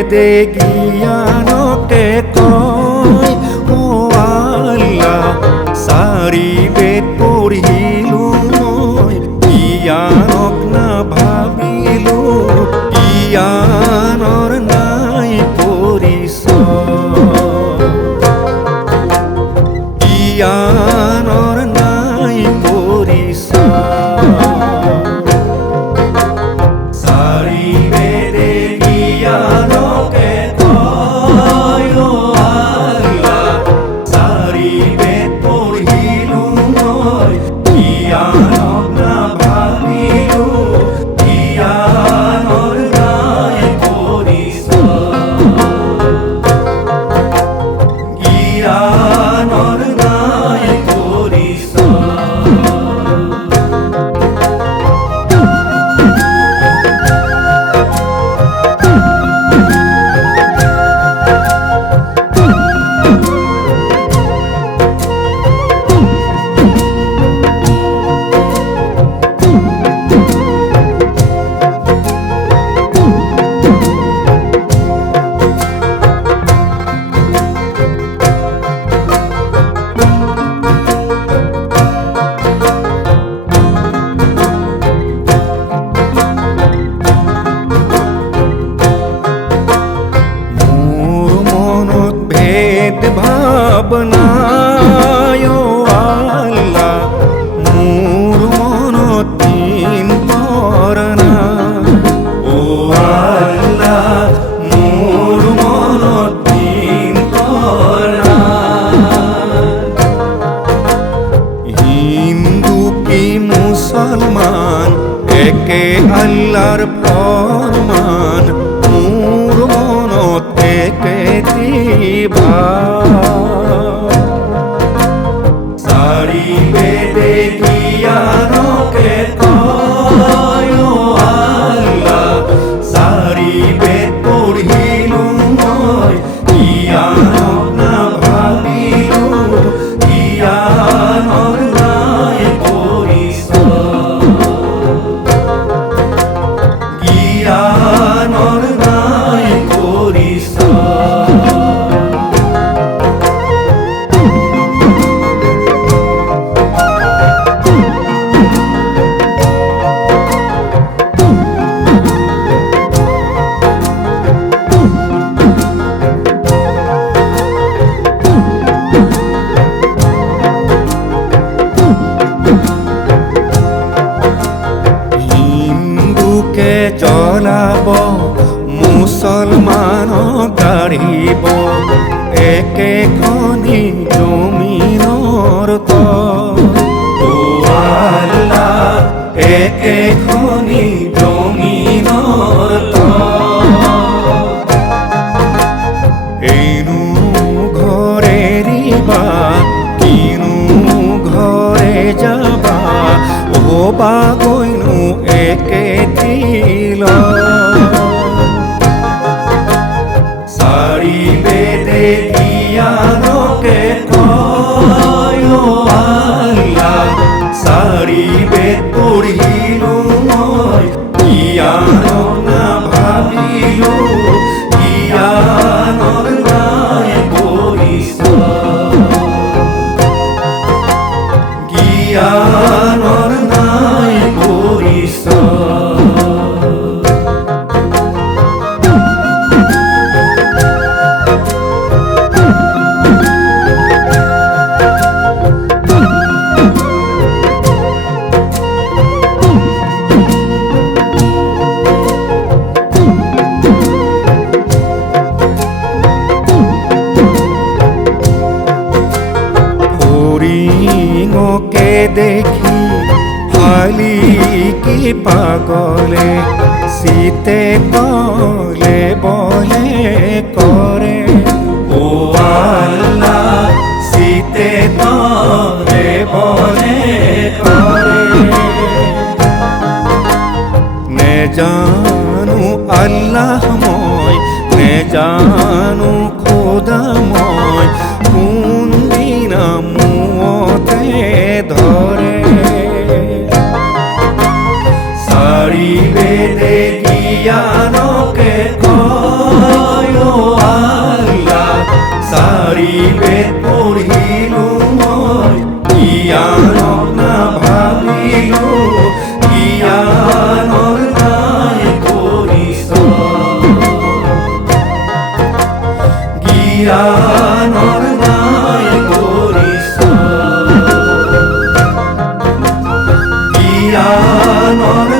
বেদে জ্ঞানকে কয় ও আল্লাহ চাৰি বেদ পঢ়িলো মই জ্ঞানক নাভাবিলো জ্ঞানৰ নাই পৰিচয় জ্ঞানৰ নাই পৰিচয় চাৰি বেদে জ্ঞানকে কয় ও আল্লাহ চাৰি বেদ পঢ়িলো মই জ্ঞানক নাভাবিলো জ্ঞানৰ নাই পৰিচয় জ্ঞানৰ নাই পৰিচয় ভাবনায় ও আল্লাহ মোর মনত দিন পরনা ও আল্লাহ মোর মনত দিন পরনা হিন্দু কি মুসলমান একে আল্লাহর ফরমান মোর মনত একে দিবা চাৰি বেদে জ্ঞানকে কয় ও আল্লাহ চাৰি বেদ পঢ়িলো মই জ্ঞানক নাভাবিলো জ্ঞানৰ নাই পৰিচয় জ্ঞানৰ নাই পৰিচয় হিন্দুকে জ্বলাব মুসলমানক কাঢ়িব একেখনি জমিনৰ ও আল্লাহ একেখনি জমিনৰ এইনো ঘৰে এৰিবা কিনো ঘৰে যাবা হবা গৈনো একে দিল চাৰি বেদে জ্ঞানকে কয় ও আল্লাহ চাৰি বেদ পঢ়িলো মই জ্ঞানক নাভাবিলো জ্ঞানৰ নাই পৰিচয় জ্ঞানৰ নাই পৰিচয় ফৰিঙকে দেখি হালি কি পাগলে শীতে কলে বলে করে ও আল্লাহ শীতে কলে বলে করে নে জানো আল্লাহ মই নে জানো খোদা মই কোন দিনা মুতে ধরে চাৰি বেদে জ্ঞানকে কয় ইয়ানৰ